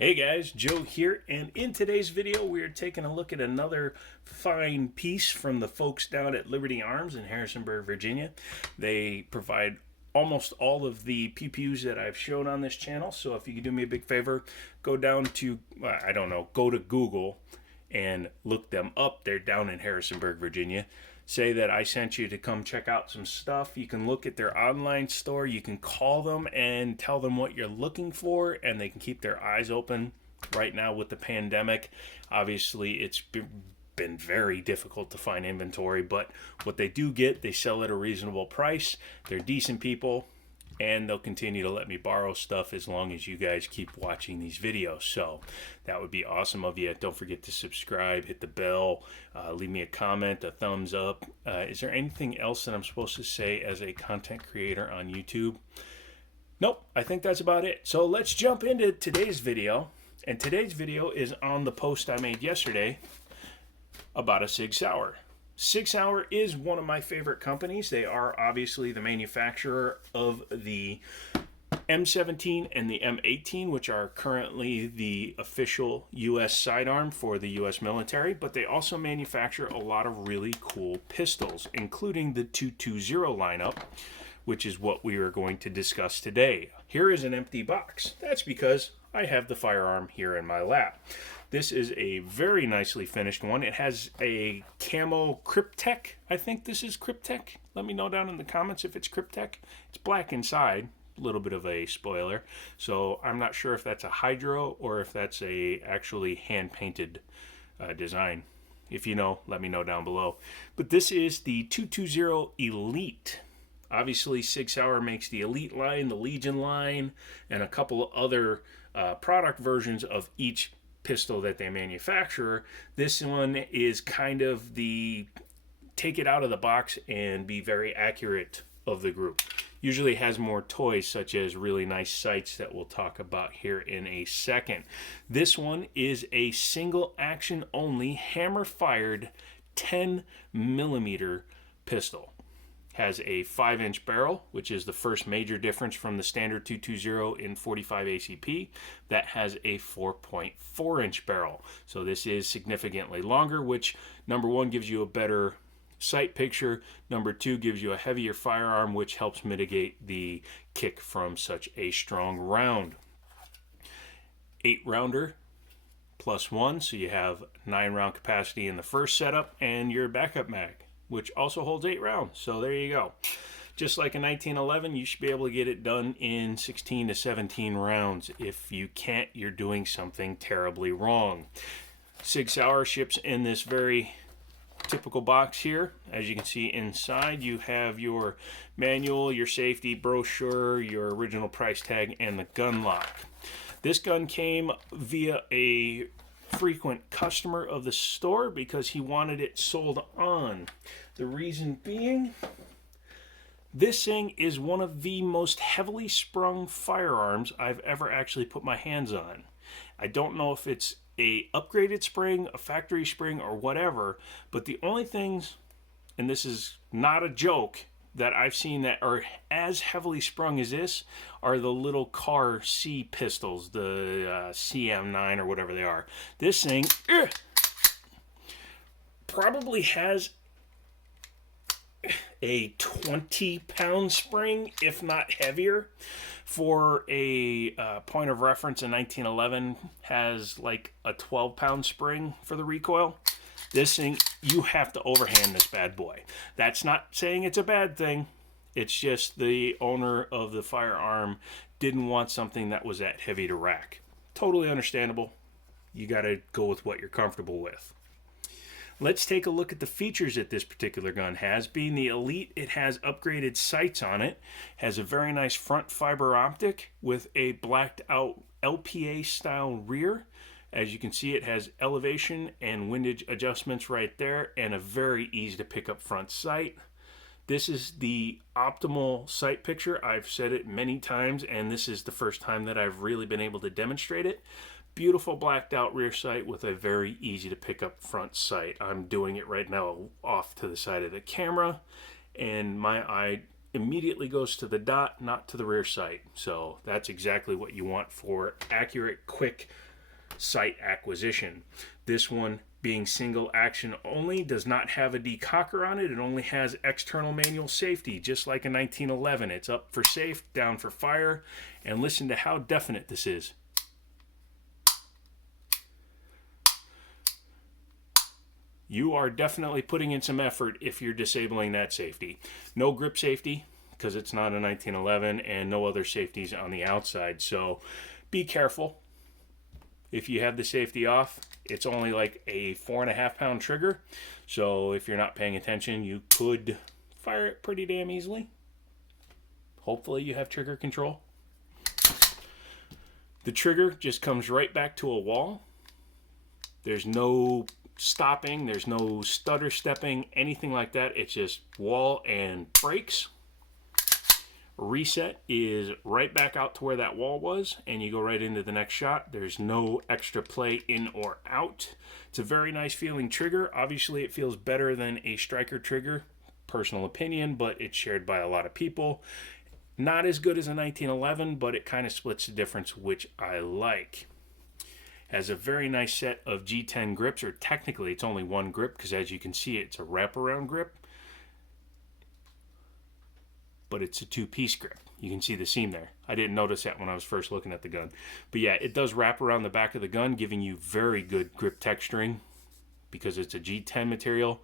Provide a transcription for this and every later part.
Hey guys, Joe here, and in today's video we are taking a look at another fine piece from the folks down at Liberty Arms in Harrisonburg, Virginia. They provide almost all of the PPUs that I've shown on this channel, so if you could do me a big favor, go down to, go to Google and look them up. They're down in Harrisonburg, Virginia. Say that I sent you to come check out some stuff. You can look at their online store. You can call them and tell them what you're looking for, and they can keep their eyes open. Right now with the pandemic, obviously it's been very difficult to find inventory, but what they do get, they sell at a reasonable price. They're decent people, and they'll continue to let me borrow stuff as long as you guys keep watching these videos. So that would be awesome of you. Don't forget to subscribe, hit the bell, leave me a comment, a thumbs up. Is there anything else that I'm supposed to say as a content creator on YouTube? Nope, I think that's about it. So let's jump into today's video. And today's video is on the post I made yesterday about a Sig Sauer. Sig Sauer is one of my favorite companies. They are obviously the manufacturer of the M17 and the M18, which are currently the official U.S. sidearm for the U.S. military, but they also manufacture a lot of really cool pistols, including the 220 lineup, which is what we are going to discuss today. Here is an empty box. That's because I have the firearm here in my lap. This is a very nicely finished one. It has a camo Kryptek. I think this is Kryptek. Let me know down in the comments if it's Kryptek. It's black inside. A little bit of a spoiler. So I'm not sure if that's a Hydro or if that's a actually hand-painted design. If you know, let me know down below. But this is the 220 Elite. Obviously, Sig Sauer makes the Elite line, the Legion line, and a couple of other product versions of each pistol that they manufacture. This one is kind of the take it out of the box and be very accurate of the group. Usually has more toys such as really nice sights that we'll talk about here in a second. This one is a single action only hammer fired 10mm pistol. Has a 5-inch barrel, which is the first major difference from the standard 220 in 45 ACP. That has a 4.4-inch barrel. So this is significantly longer, which number one gives you a better sight picture. Number two gives you a heavier firearm, which helps mitigate the kick from such a strong round. 8-rounder plus 1, so you have 9-round capacity in the first setup, and your backup mag, which also holds 8 rounds. So there you go. Just like a 1911, you should be able to get it done in 16 to 17 rounds. If you can't, you're doing something terribly wrong. Sig Sauer ships in this very typical box here. As you can see inside, you have your manual, your safety brochure, your original price tag, and the gun lock. This gun came via a frequent customer of the store because he wanted it sold on. The reason being, this thing is one of the most heavily sprung firearms I've ever actually put my hands on. I don't know if it's a upgraded spring, a factory spring, or whatever, but the only things, and this is not a joke, that I've seen that are as heavily sprung as this are the little car C pistols, the CM9 or whatever they are. This thing probably has a 20-pound spring, if not heavier. For a point of reference, a 1911 has like a 12-pound spring for the recoil. This thing, you have to overhand this bad boy. That's not saying it's a bad thing. It's just the owner of the firearm didn't want something that was that heavy to rack. Totally understandable. You got to go with what you're comfortable with. Let's take a look at the features that this particular gun has. Being the Elite, it has upgraded sights on it. Has a very nice front fiber optic with a blacked out LPA style rear. As you can see, it has elevation and windage adjustments right there, and a very easy to pick up front sight. This is the optimal sight picture. I've said it many times, and this is the first time that I've really been able to demonstrate it. Beautiful blacked out rear sight with a very easy to pick up front sight. I'm doing it right now off to the side of the camera, and my eye immediately goes to the dot, not to the rear sight. So that's exactly what you want for accurate, quick sight acquisition. This one, being single action only, does not have a decocker on it. It only has external manual safety, just like a 1911. It's up for safe, down for fire, and listen to how definite this is. You are definitely putting in some effort if you're disabling that safety. No grip safety, because it's not a 1911, and no other safeties on the outside, so be careful. If you have the safety off, it's only like a 4.5 pound trigger, so if you're not paying attention, you could fire it pretty damn easily. Hopefully you have trigger control. The trigger just comes right back to a wall. There's no stopping, there's no stutter stepping, anything like that. It's just wall and brakes. Reset is right back out to where that wall was, and you go right into the next shot. There's no extra play in or out. It's a very nice feeling trigger. Obviously it feels better than a striker trigger, personal opinion, but it's shared by a lot of people. Not as good as a 1911, but it kind of splits the difference, which I like. Has a very nice set of G10 grips, or technically it's only one grip, because as you can see, it's a wraparound grip, but it's a two-piece grip. You can see the seam there. I didn't notice that when I was first looking at the gun. But yeah, it does wrap around the back of the gun, giving you very good grip texturing, because it's a G10 material.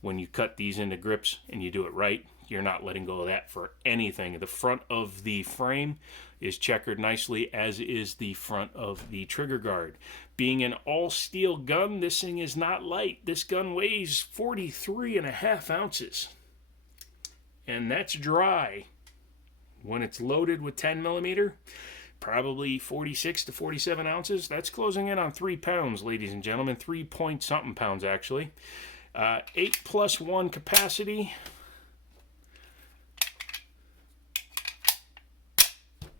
When you cut these into grips and you do it right, you're not letting go of that for anything. The front of the frame is checkered nicely, as is the front of the trigger guard. Being an all-steel gun, this thing is not light. This gun weighs 43.5 ounces. And that's dry. When it's loaded with 10mm, probably 46 to 47 ounces. That's closing in on 3 pounds, ladies and gentlemen. 3 point something pounds, actually. 8+1 capacity.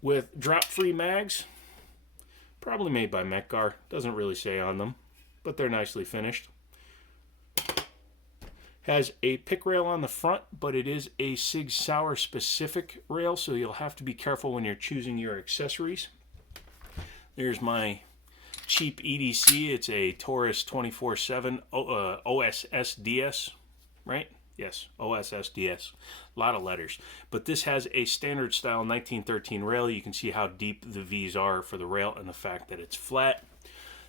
With drop-free mags. Probably made by Mec-Gar. Doesn't really say on them, but they're nicely finished. Has a pick rail on the front, but it is a Sig Sauer specific rail, so you'll have to be careful when you're choosing your accessories. There's my cheap EDC. It's a Taurus 24/7 OSS-DS, right? Yes, OSS-DS. A lot of letters. But this has a standard style 1913 rail. You can see how deep the V's are for the rail and the fact that it's flat.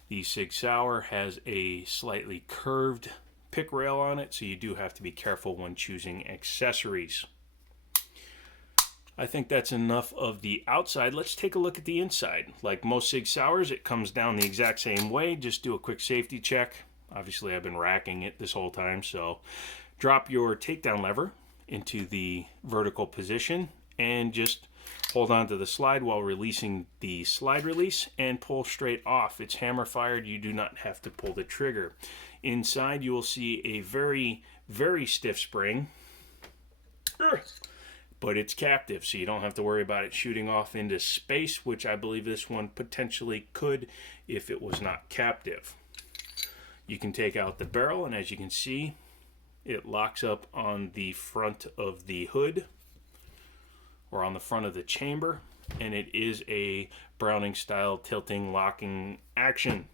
The Sig Sauer has a slightly curved pick rail on it, so you do have to be careful when choosing accessories. I think that's enough of the outside. Let's take a look at the inside. Like most Sig Sauers, it comes down the exact same way. Just do a quick safety check. Obviously I've been racking it this whole time, so drop your takedown lever into the vertical position and just hold on to the slide while releasing the slide release and pull straight off. It's hammer fired. You do not have to pull the trigger. Inside you will see a very, very stiff spring, but it's captive, so you don't have to worry about it shooting off into space, which I believe this one potentially could if it was not captive. You can take out the barrel, and as you can see, it locks up on the front of the hood or on the front of the chamber, and it is a Browning style tilting locking action.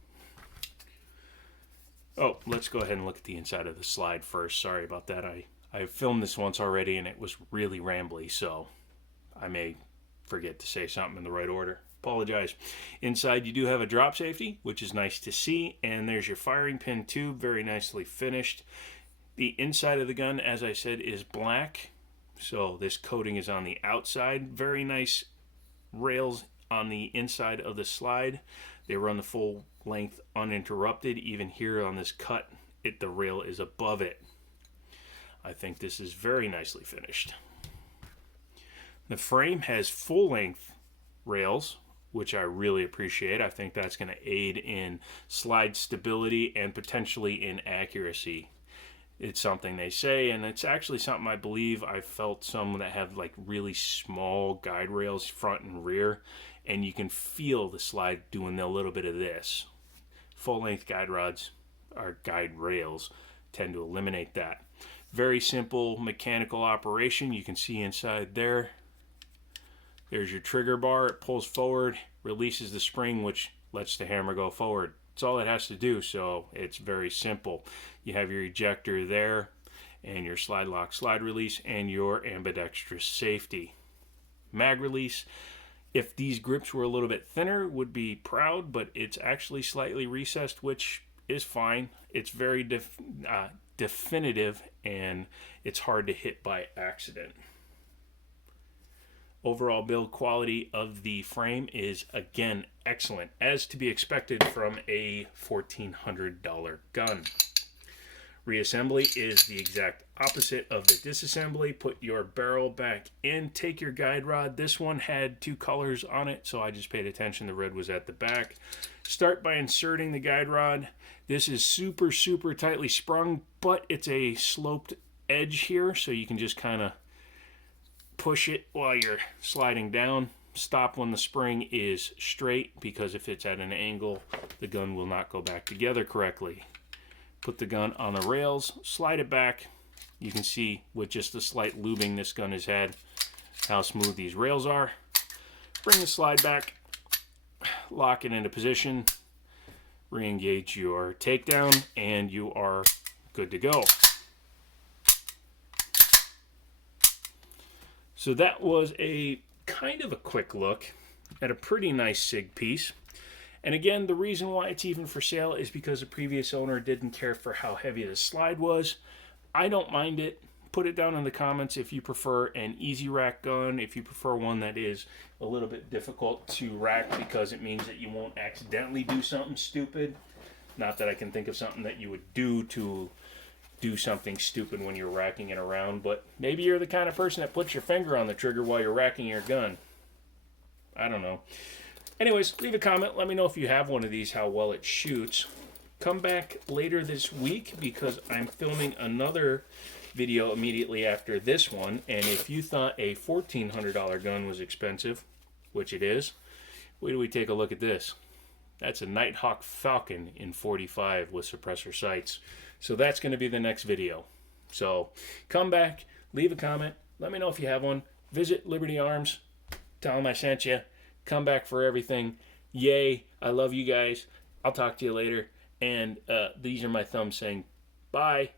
Oh, let's go ahead and look at the inside of the slide first. Sorry about that. I filmed this once already and it was really rambly, so I may forget to say something in the right order. Apologize. Inside you do have a drop safety, which is nice to see, and there's your firing pin tube, very nicely finished. The inside of the gun, as I said, is black, so this coating is on the outside. Very nice rails on the inside of the slide. They run the full length uninterrupted. Even here on this cut, the rail is above it. I think this is very nicely finished. The frame has full length rails, which I really appreciate. I think that's going to aid in slide stability and potentially in accuracy. It's something they say, and it's actually something I believe I felt some that have like really small guide rails front and rear, and you can feel the slide doing a little bit of this. Full-length guide rods, or guide rails, tend to eliminate that. Very simple mechanical operation. You can see inside there. There's your trigger bar. It pulls forward, releases the spring, which lets the hammer go forward. That's all it has to do, so it's very simple. You have your ejector there, and your slide lock slide release, and your ambidextrous safety. Mag release, if these grips were a little bit thinner, would be proud, but it's actually slightly recessed, which is fine. It's very definitive, and it's hard to hit by accident. Overall build quality of the frame is, again, excellent, as to be expected from a $1,400 gun. Reassembly is the exact opposite of the disassembly. Put your barrel back in, take your guide rod. This one had 2 colors on it, so I just paid attention. The red was at the back. Start by inserting the guide rod. This is super, super tightly sprung, but it's a sloped edge here, so you can just kind of push it while you're sliding down. Stop when the spring is straight, because if it's at an angle, the gun will not go back together correctly. Put the gun on the rails, slide it back. You can see with just the slight lubing this gun has had how smooth these rails are. Bring the slide back, lock it into position, re-engage your takedown, and you are good to go. So that was a kind of a quick look at a pretty nice SIG piece. And again, the reason why it's even for sale is because the previous owner didn't care for how heavy the slide was. I don't mind it. Put it down in the comments if you prefer an easy rack gun, if you prefer one that is a little bit difficult to rack because it means that you won't accidentally do something stupid. Not that I can think of something that you would do to do something stupid when you're racking it around, but maybe you're the kind of person that puts your finger on the trigger while you're racking your gun. I don't know. Anyways, leave a comment. Let me know if you have one of these, how well it shoots. Come back later this week because I'm filming another video immediately after this one, and if you thought a $1,400 gun was expensive, which it is, wait till we take a look at this. That's a Nighthawk Falcon in 45 with suppressor sights. So that's going to be the next video. So come back, leave a comment, let me know if you have one. Visit Liberty Arms, tell them I sent you. Come back for everything. Yay, I love you guys. I'll talk to you later. And these are my thumbs saying bye.